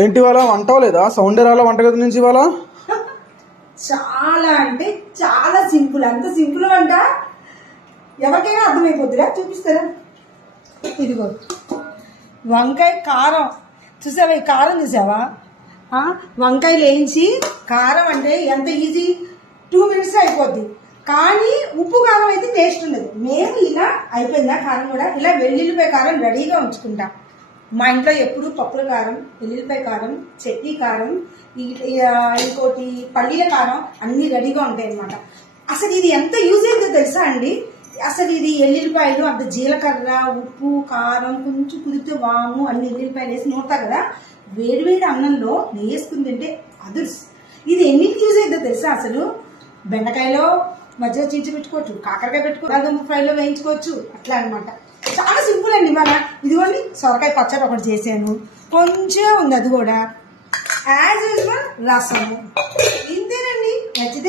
ఏంటి వాళ్ళ వంట లేదా? సౌండ్ రాలా వంటగది నుంచి వాళ్ళ. చాలా అంటే చాలా సింపుల్, అంత సింపుల్ వంట ఎవరికైనా అర్థమైపోద్దిరా. చూపిస్తారా? ఇదిగో వంకాయ కారం చూసావా? ఈ కారం చూసావా? వంకాయలు వేయించి కారం అంటే ఎంత ఈజీ, 2 minutes అయిపోద్ది. కానీ ఉప్పు కారం అయితే టేస్ట్ ఉండదు. మేము ఇలా అయిపోయిందా కారం కూడా, ఇలా వెల్లుల్లిపాయ కారం రెడీగా ఉంచుకుంటాం. మా ఇంట్లో ఎప్పుడు పప్పుల కారం, వెల్లుల్లిపాయ కారం, చట్నీ కారం, ఇంకోటి పల్లీల కారం అన్నీ రెడీగా ఉంటాయి అన్నమాట. అసలు ఇది ఎంత యూజ్ అయిందో తెలుసా అండి? అసలు ఇది ఎల్లుల్లిపాయలు, అంత జీలకర్ర, ఉప్పు, కారం, కొంచెం కుదిరితే వాము, అన్ని ఎల్లుల్లిపాయలు వేసి నూరుతా కదా, వేడివేడి అన్నంలో వేసుకుని తింటే అదుర్స్. ఇది ఎన్నింటికి యూజ్ అయిందో తెలుసా? అసలు బెండకాయలో మధ్యలో చించి పెట్టుకోవచ్చు, కాకరకాయ పెట్టుకోవచ్చు, బంగాళదుంప ఫ్రైలో వేయించుకోవచ్చు, అట్లా అనమాట. చాలా సింపుల్ అండి. మన ఇదిగోండి సొరకాయ పచ్చడి ఒకటి చేశాను, కొంచెం ఉంది అది కూడా. యాజ్ యూజువల్ రసము, ఇంతేనండి. నచ్చితే